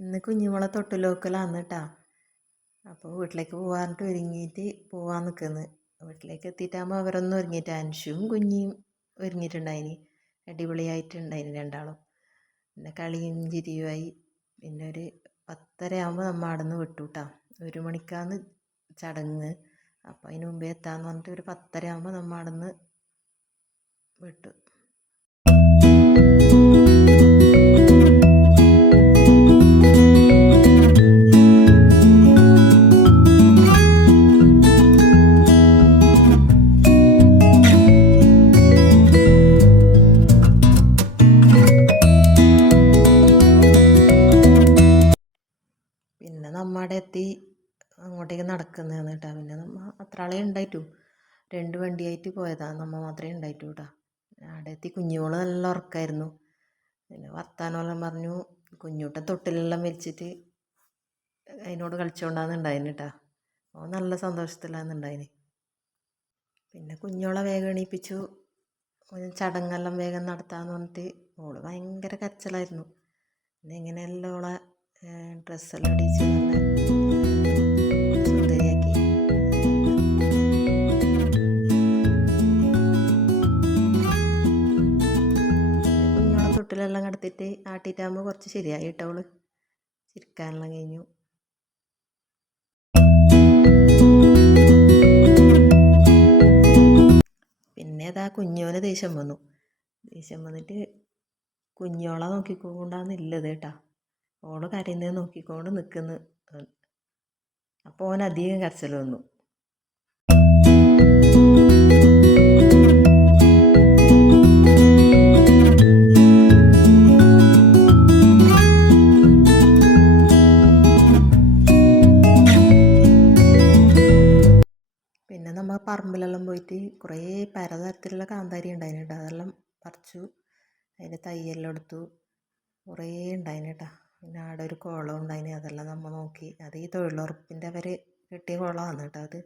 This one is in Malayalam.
ഇന്ന് കുഞ്ഞുമോളെ തൊട്ടിലോക്കലാന്ന് കേട്ടാ. അപ്പോൾ വീട്ടിലേക്ക് പോകാനിട്ട് ഒരുങ്ങിയിട്ട് പോകാൻ നിൽക്കുന്നു. വീട്ടിലേക്ക് എത്തിയിട്ടാകുമ്പോൾ അവരൊന്നും ഒരുങ്ങിയിട്ട് അൻഷും കുഞ്ഞിയും ഒരുങ്ങിയിട്ടുണ്ടായിന്. അടിപൊളിയായിട്ടുണ്ടായിന് രണ്ടാളും. പിന്നെ കളിയും ചിരിയുമായി. പിന്നെ ഒരു 10:30 ആകുമ്പോൾ നമ്മൾ അവിടെ നിന്ന് വിട്ടു കേട്ടാ. 1 മണിക്കാണ് ചടങ്ങ്. അപ്പോൾ അതിന് മുമ്പേ എത്താമെന്ന് പറഞ്ഞിട്ട് ഒരു 10:30 ആകുമ്പോൾ നമ്മൾ അവിടെ നിന്ന് വിട്ടു. പിന്നെ നമ്മടെ എത്തി അങ്ങോട്ടേക്ക് നടക്കുന്നതാണ് കേട്ടോ. പിന്നെ നമ്മൾ അത്ര ആളെ ഉണ്ടായിട്ടു. 2 വണ്ടിയായിട്ട് പോയതാണ്. നമ്മൾ മാത്രമേ ഉണ്ടായിട്ടു കേട്ടോ. അവിടെ എത്തി കുഞ്ഞുമോള് നല്ല ഉറക്കമായിരുന്നു. പിന്നെ വർത്താനമെല്ലാം പറഞ്ഞു. കുഞ്ഞൂട്ടൻ തൊട്ടിലെല്ലാം വെച്ചിട്ട് അതിനോട് കളിച്ചുകൊണ്ടാണ് കേട്ടോ. അവൻ നല്ല സന്തോഷത്തിലാണ് ഉണ്ടായിന്. പിന്നെ കുഞ്ഞോളെ വേഗം എണീപ്പിച്ചു. ചടങ്ങെല്ലാം വേഗം നടത്താമെന്ന് പറഞ്ഞിട്ട് ഓള് ഭയങ്കര കരച്ചിലായിരുന്നു. പിന്നെ ഇങ്ങനെയെല്ലാം ഓളെ ഡ്രസ്സെല്ലാം ഇടിച്ച് നല്ല സുന്ദരിയാക്കി. പിന്നെ കുഞ്ഞോളെ തൊട്ടിലെല്ലാം കിടത്തിയിട്ട് ആട്ടിയിട്ടാകുമ്പോൾ കുറച്ച് ശരിയായി കേട്ടോ. അവള് ചിരിക്കാനെല്ലാം കഴിഞ്ഞു. പിന്നെ അതാ കുഞ്ഞോന് ദേഷ്യം വന്നിട്ട് കുഞ്ഞോളെ നോക്കിക്കൊണ്ടാന്നില്ലത് കേട്ടാ. ഓള് കരയുന്നത് നോക്കിക്കൊണ്ട് നിൽക്കുന്നു. അപ്പോൾ ഓൻ അധികം കരച്ചിൽ വന്നു. പിന്നെ നമ്മൾ പറമ്പിലെല്ലാം പോയിട്ട് കുറേ പലതരത്തിലുള്ള കാന്താരി ഉണ്ടായിന് കേട്ടോ. അതെല്ലാം പറിച്ചു. അതിൻ്റെ തൈയെല്ലാം എടുത്തു. കുറേ ഉണ്ടായിന് കേട്ടോ. പിന്നെ അവിടെ ഒരു കുളം ഉണ്ടായിന്. അതെല്ലാം നമ്മൾ നോക്കി. അത് ഈ തൊഴിലുറപ്പിൻ്റെ അവർ കെട്ടിയ കുളമാണ് കേട്ടോ അത്.